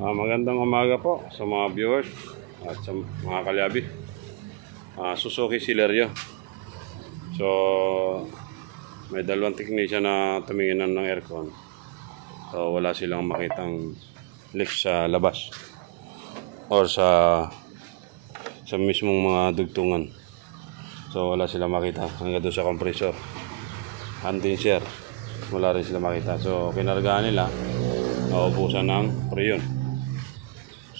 Magandang umaga po sa mga viewers at sa mga kalyabi. Suzuki Celerio. So, may dalawang technician na tuminginan ng aircon. So, wala silang makitang leak sa labas or sa mismong mga dugtungan. So, wala silang makita hanggang doon sa compressor. Anti-share. Wala rin sila makita. So, kinargahan nila. Naubusan ng preyon.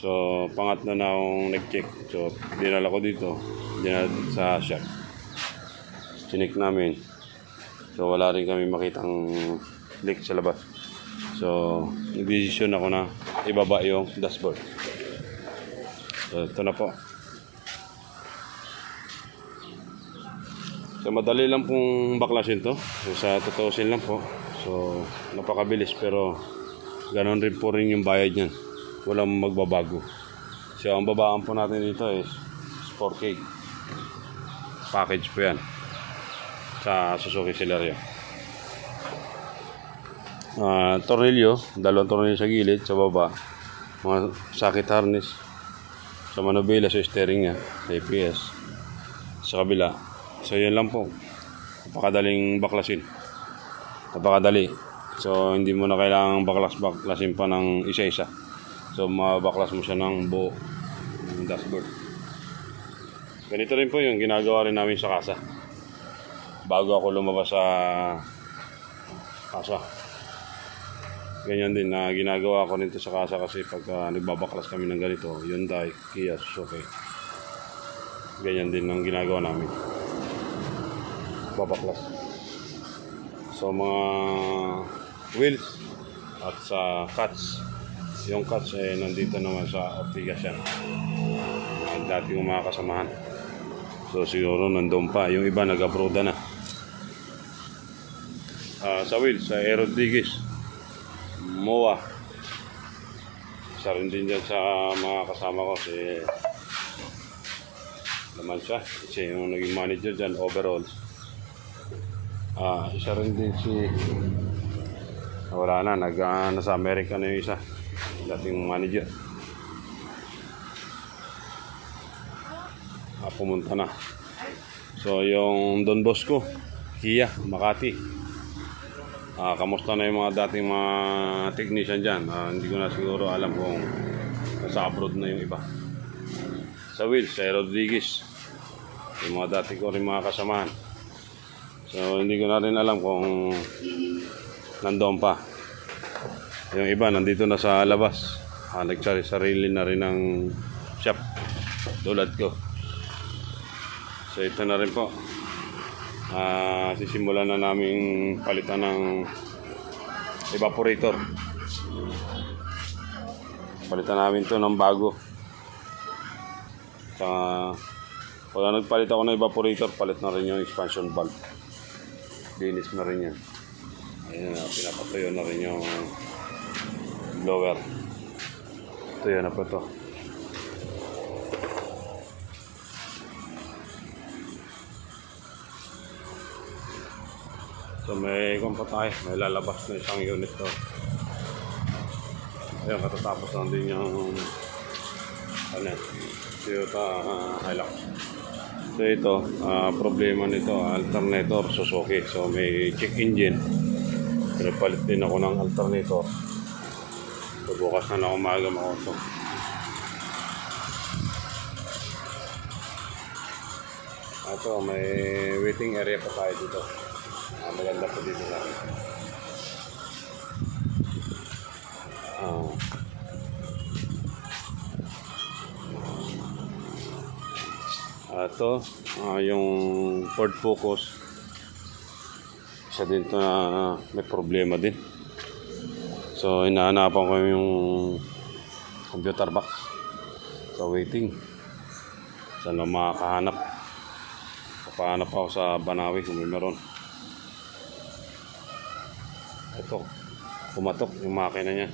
So, pangatlo na akong nag-check. So, dinala ko dito. Dinala sa shop. Chinik namin. So, wala rin kami makitang leak sa labas. So, nag-decision ako na ibaba yung dashboard. So, ito na po. So, madali lang pong baklasin to. So, sa 2,000 lang po. So, napakabilis pero ganon rin po rin yung bayad niyan. Walang magbabago. So, ang babaan po natin dito is 4K. Package po yan sa Suzuki Celerio. Tornilyo, dalawang tornilyo sa gilid, sa baba. Mga socket harness sa manubela, sa steering niya, sa APS, sa kabila. So, yan lang po. Napakadaling baklasin. Napakadali. So, hindi mo na kailangang baklasin pa ng isa-isa. So, mabaklas mo siya ng buo ng dashboard. Ganito rin po yung ginagawa rin namin sa kasa. Bago ako lumabas sa kasa. Ganyan din na ginagawa ko nito sa kasa kasi pag nagbabaklas kami ng ganito, Hyundai, Kia, Suzuki. Ganyan din ang ginagawa namin. Babaklas. So, mga wheels at sa cuts. Yung cuts nandito naman sa Ortigas yan. Ang dati kong mga kasamahan. So siguro nandun pa. Yung iba nag-abroad na. Sa wheels, sa Rodriguez, MOA. Isa rin din dyan sa mga kasama ko. Naman siya. Kasi yung naging manager dyan, overall. Isa rin din wala na, nasa Amerika na yung isa. Dating manager. Pumunta na. So, yung Don Bosco, Kia, Makati. Kamusta na yung mga dating mga technician dyan? Hindi ko na siguro alam kung nasa abroad na yung iba. Sa wheels, sa Rodriguez. Yung mga dati ko rin mga kasamahan. So, hindi ko na rin alam kung nandoon pa. Yung iba nandito na sa labas. Nagsari-sarili na rin ng shop tulad ko. So ito na rin po. Sisimulan na namin palitan ng evaporator. Palitan namin to ng bago. Pag nagpalit ako ng evaporator, palit na rin yung expansion valve. Linis na rin yan. Ayun na, pinapatuyo na rin yung blower. Tuyo na po ito. So may kumpa tayo. May lalabas na isang unit to. Ayun, katatapos lang din yung Toyota Hilux. So ito, problema nito, alternator Suzuki. So may check engine. Pero palit din ako ng alternator. So bukas na umaga makoto. Ito, may waiting area pa tayo dito. Maganda po dito sa akin. Ito, yung Ford Focus. Isa din ito na may problema din. So, hinahanapan ko yung computer box. So, waiting. Saan lang makakahanap. Papahanap ako sa Banawi kung may meron. Ito, pumatok yung makina niya.